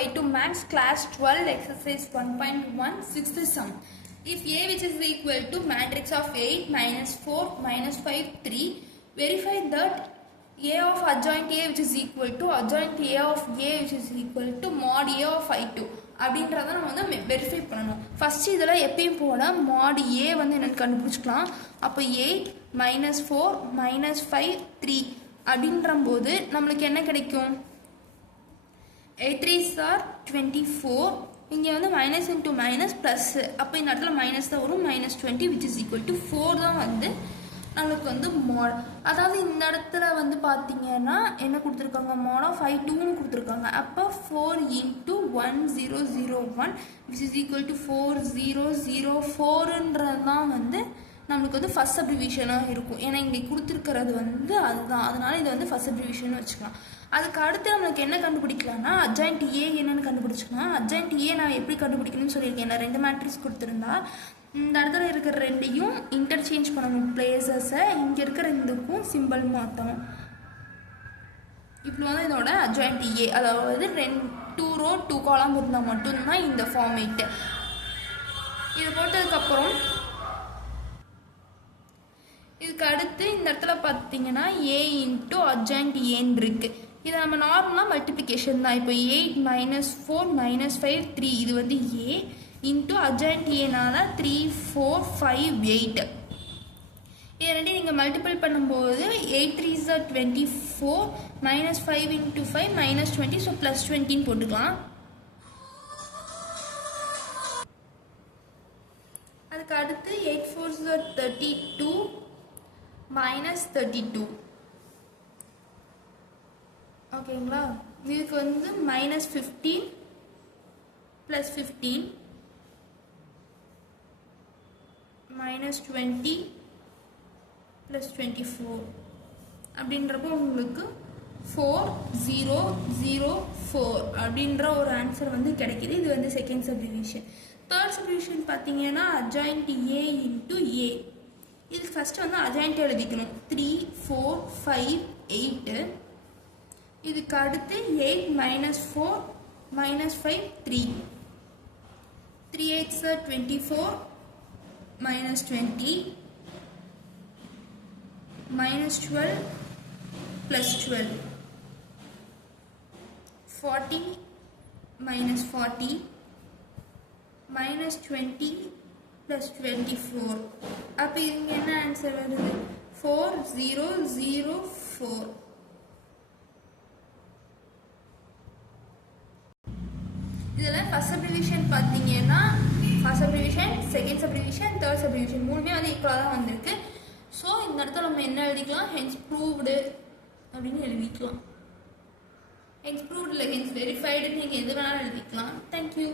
y2 max class 12 exercise 1.1 sixth sum. If A which is equal to matrix of 8 minus 4 minus 5 3, verify that A of adjoint A which is equal to adjoint A of A which is equal to mod A of I2 அப்படின்றத நம்ம வந்து verify பண்ணணும். First இதில் எப்பயும் போல mod A வந்து என்னென்னு கண்டுபிடிச்சிக்கலாம். அப்போ 8 minus 4 minus 5 3 அப்படின்ற போது நம்மளுக்கு என்ன கிடைக்கும்? 8 3s are 24. இங்கே வந்து மைனஸ் இன்ட்டு மைனஸ் ப்ளஸ், அப்போ இந்த இடத்துல மைனஸ் தான் வரும். Minus 20 which is equal to 4 தான் வந்து நம்மளுக்கு வந்து மாட். அதாவது இந்த இடத்துல வந்து பார்த்தீங்கன்னா என்ன கொடுத்துருக்காங்க? மாட் ஆஃப் I2ன்னு கொடுத்துருக்காங்க. அப்போ 4 into 1001 which is equal to 4004ன்றது தான் வந்து நம்மளுக்கு வந்து ஃபர்ஸ்ட் சப்டிவிஷனாக இருக்கும். ஏன்னா இங்கே கொடுத்துருக்கிறது வந்து அதுதான், அதனால இதை வந்து ஃபர்ஸ்ட் சப்டிவிஷன் வச்சுக்கலாம். அதுக்கு அடுத்து நம்மளுக்கு என்ன கண்டுபிடிக்கலாம்னா அட்ஜாயிண்ட் ஏ என்னென்னு கண்டுபிடிச்சிக்கலாம். அட்ஜாயிண்ட் ஏ நான் எப்படி கண்டுபிடிக்கணும்னு சொல்லியிருக்கேன். நான் 2 மேட்ரிக்ஸ் கொடுத்துருந்தா இந்த இடத்துல இருக்கிற ரெண்டையும் இன்டர்சேஞ்ச் பண்ணணும் பிளேசஸை. இங்கே இருக்கிற ரெண்டுக்கும் சிம்பிள் மாற்றணும். இப்படி வந்து இதோட அட்ஜாயிண்ட் ஏ, அதாவது 2 ரோ 2 காலம் இருந்தால் மட்டும்தான் இந்த ஃபார்மேட்டு. இது போட்டதுக்கப்புறம் இதுக்கு அடுத்து இந்த இடத்துல பார்த்தீங்கன்னா ஏ இன்ட்டு அட்ஜாயிண்ட் ஏன்னு இருக்குது. இதை நம்ம நார்மலாக மல்டிப்ளிகேஷன் தான். இப்போ 8 minus 4 minus 5 3 இது வந்து ஏ இன்ட்டு அட்ஜாயிண்ட் ஏனால 3 4 5 8. இதை ரெண்டையும் நீங்கள் மல்டிபிள் பண்ணும்போது 8 3s are 24 minus 5 into 5 minus 20, so plus 20ன்னு போட்டுக்கலாம். அதுக்கு அடுத்து 8 4s are 32 minus 32. ஓகேங்களா? இதுக்கு வந்து minus 15 plus 15 minus 20 plus 24 அப்படின்றப்போ உங்களுக்கு 4004 அப்படின்ற ஒரு ஆன்சர் வந்து கிடைக்கிது. இது வந்து செகண்ட் சப்டிவிஷன். தேர்ட் சப்டிவிஷன் பார்த்தீங்கன்னா அட்ஜாயிண்ட் ஏ இன்ட்டு ஏ. இது ஃபஸ்ட்டு வந்து அட்ஜாயிண்ட் எழுதிக்கணும். 3 4 5 8. இதுக்கு அடுத்து 8 minus 4 minus 5 3. 3 8s are 24 minus 20 minus 12 plus 12. 40 minus 40 minus 20 plus 24. அப்போ இங்கே என்ன ஆன்சர் வருது? 4004. இதில் ஃபர்ஸ்ட் சப்டிவிஷன் பார்த்தீங்கன்னா first subdivision, second subdivision, third subdivision மூணுமே வந்து ஈக்குவலாக தான் வந்திருக்கு. ஸோ இந்த இடத்துல நம்ம என்ன எழுதிக்கலாம்? ஹென்ஸ் ப்ரூவ்டு அப்படின்னு எழுதிக்கலாம். ஹென்ஸ் ப்ரூவ்டு இல்லை, ஹென்ஸ் வெரிஃபைடுன்னு நீங்கள் எது வேணாலும் எழுதிக்கலாம். தேங்க்யூ.